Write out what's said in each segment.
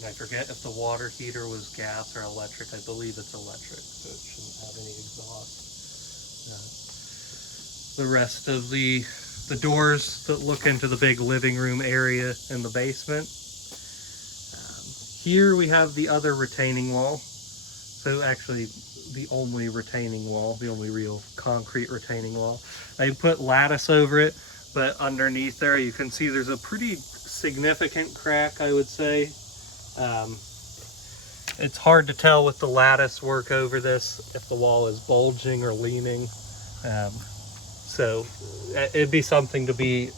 And I forget if the water heater was gas or electric. I believe it's electric, so it shouldn't have any exhaust. The rest of the doors that look into the big living room area in the basement. Here we have the other retaining wall. So actually the only retaining wall, the only real concrete retaining wall. I put lattice over it, but underneath there you can see there's a pretty significant crack, I would say. It's hard to tell with the lattice work over this if the wall is bulging or leaning. So it'd be something to be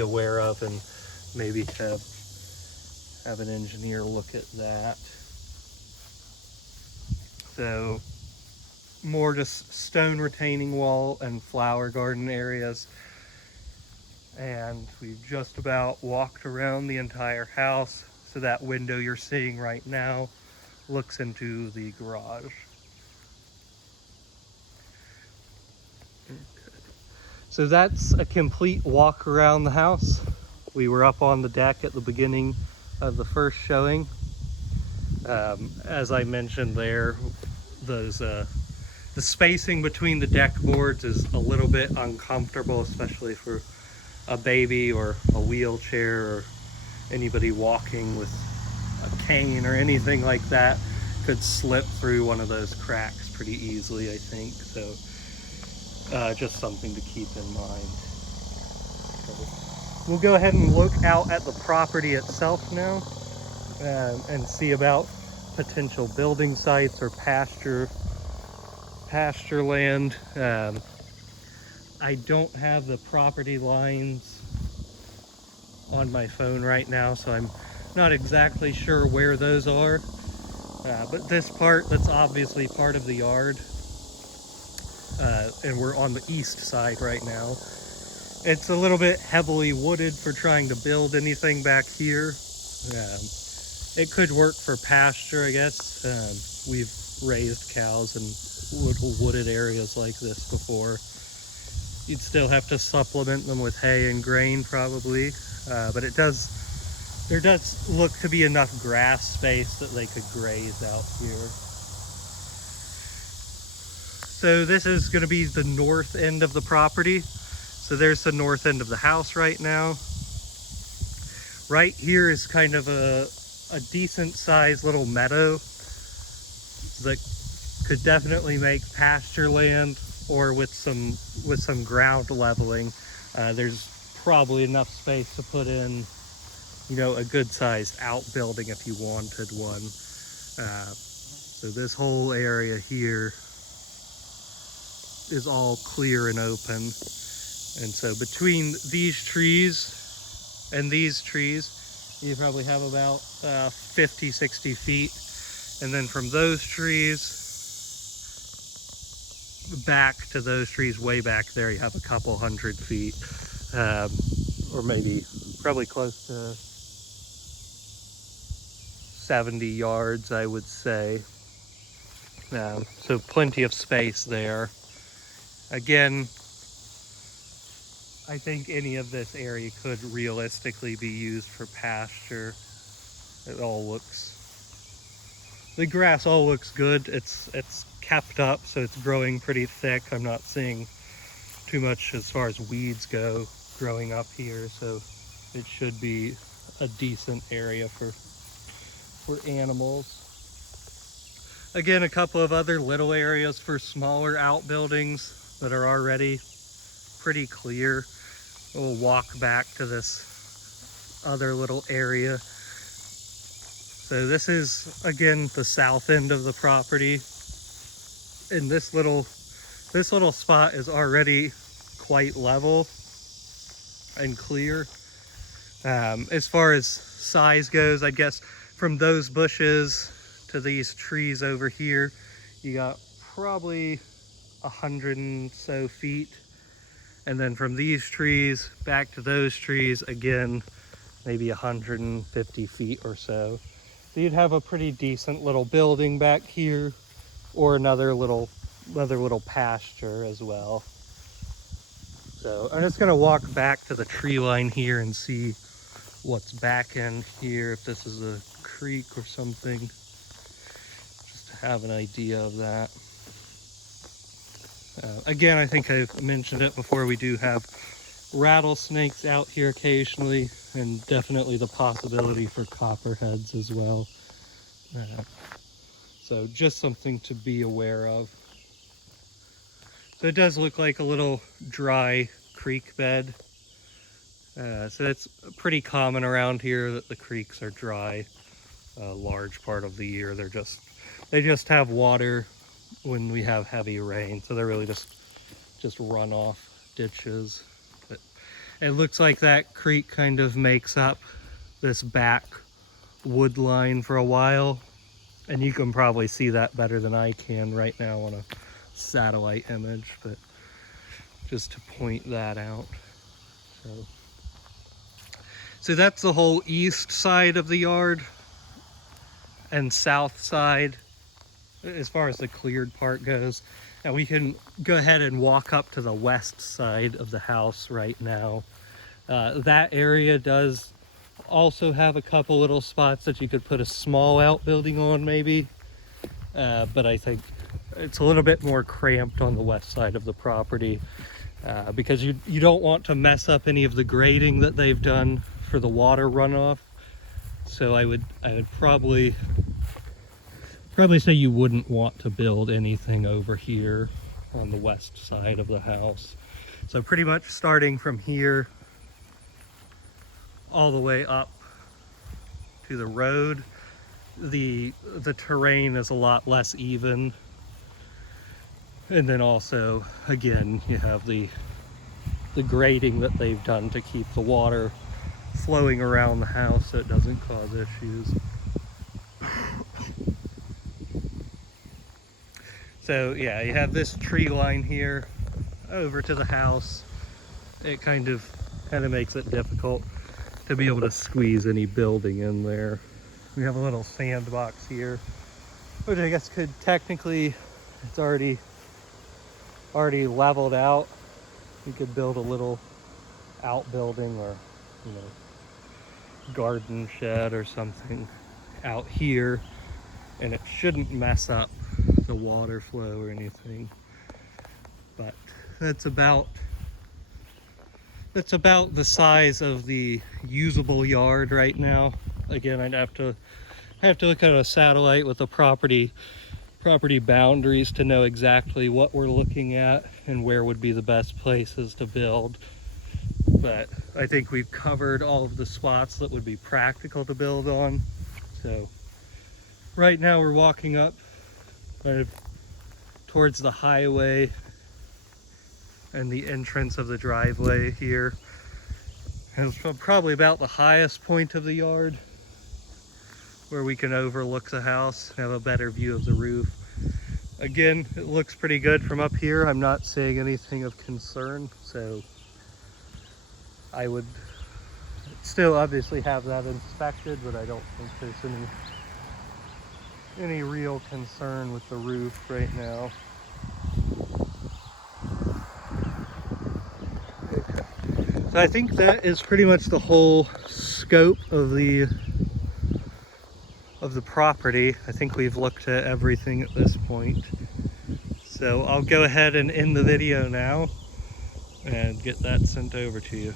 aware of, and maybe have an engineer look at that. So more just stone retaining wall and flower garden areas. And we've just about walked around the entire house. So that window you're seeing right now looks into the garage. So that's a complete walk around the house. We were up on the deck at the beginning of the first showing. As I mentioned there, the spacing between the deck boards is a little bit uncomfortable, especially for a baby or a wheelchair or anybody walking with a cane or anything like that. Could slip through one of those cracks pretty easily, I think. So just something to keep in mind. So we'll go ahead and look out at the property itself now, and see about potential building sites or pasture land. I don't have the property lines on my phone right now, so I'm not exactly sure where those are. But this part, that's obviously part of the yard. And we're on the east side right now. It's a little bit heavily wooded for trying to build anything back here. It could work for pasture, I guess. We've raised cows in little wooded areas like this before. You'd still have to supplement them with hay and grain probably, but there does look to be enough grass space that they could graze out here. So this is going to be the north end of the property. So there's the north end of the house right now. Right here is kind of a decent sized little meadow that could definitely make pasture land, or with some ground leveling. There's probably enough space to put in, a good sized outbuilding if you wanted one. So this whole area here is all clear and open. And so between these trees and these trees, you probably have about 50, 60 feet. And then from those trees back to those trees way back there, you have a couple 100 feet, or maybe probably close to 70 yards, I would say. So plenty of space there. Again, I think any of this area could realistically be used for pasture. The grass all looks good. It's kept up, so it's growing pretty thick. I'm not seeing too much as far as weeds go growing up here, so it should be a decent area for animals. Again, a couple of other little areas for smaller outbuildings that are already pretty clear. We'll walk back to this other little area. So this is, again, the south end of the property. And this little spot is already quite level and clear. As far as size goes, I guess from those bushes to these trees over here, you got probably 100 and so feet. And then from these trees back to those trees, again, maybe 150 feet or so. So you'd have a pretty decent little building back here, or another little pasture as well. So I'm just gonna walk back to the tree line here and see what's back in here, if this is a creek or something, just to have an idea of that. Again, I think I've mentioned it before, we do have rattlesnakes out here occasionally, and definitely the possibility for copperheads as well. So just something to be aware of. So it does look like a little dry creek bed. So it's pretty common around here that the creeks are dry a large part of the year. They just have water when we have heavy rain, so they're really just runoff ditches. But it looks like that creek kind of makes up this back wood line for a while, and you can probably see that better than I can right now on a satellite image, but just to point that out. So that's the whole east side of the yard, and south side as far as the cleared part goes. And we can go ahead and walk up to the west side of the house right now. That area does also have a couple little spots that you could put a small outbuilding on maybe, but I think it's a little bit more cramped on the west side of the property, because you don't want to mess up any of the grading that they've done for the water runoff. So I would probably say you wouldn't want to build anything over here on the west side of the house. So pretty much starting from here all the way up to the road, the terrain is a lot less even. And then also, again, you have the grading that they've done to keep the water flowing around the house so it doesn't cause issues. So yeah, you have this tree line here over to the house. It kind of makes it difficult to be able to squeeze any building in there. We have a little sandbox here, which I guess could technically, it's already leveled out. You could build a little outbuilding or, garden shed or something out here, and it shouldn't mess up the water flow or anything. But that's about the size of the usable yard right now. Again, I'd have to look at a satellite with the property boundaries to know exactly what we're looking at and where would be the best places to build. But I think we've covered all of the spots that would be practical to build on. So right now we're walking up towards the highway and the entrance of the driveway here. And it's probably about the highest point of the yard where we can overlook the house and have a better view of the roof. Again, it looks pretty good from up here. I'm not seeing anything of concern, so I would still obviously have that inspected, but I don't think there's any real concern with the roof right now. So I think that is pretty much the whole scope of the property. I think we've looked at everything at this point. So I'll go ahead and end the video now and get that sent over to you.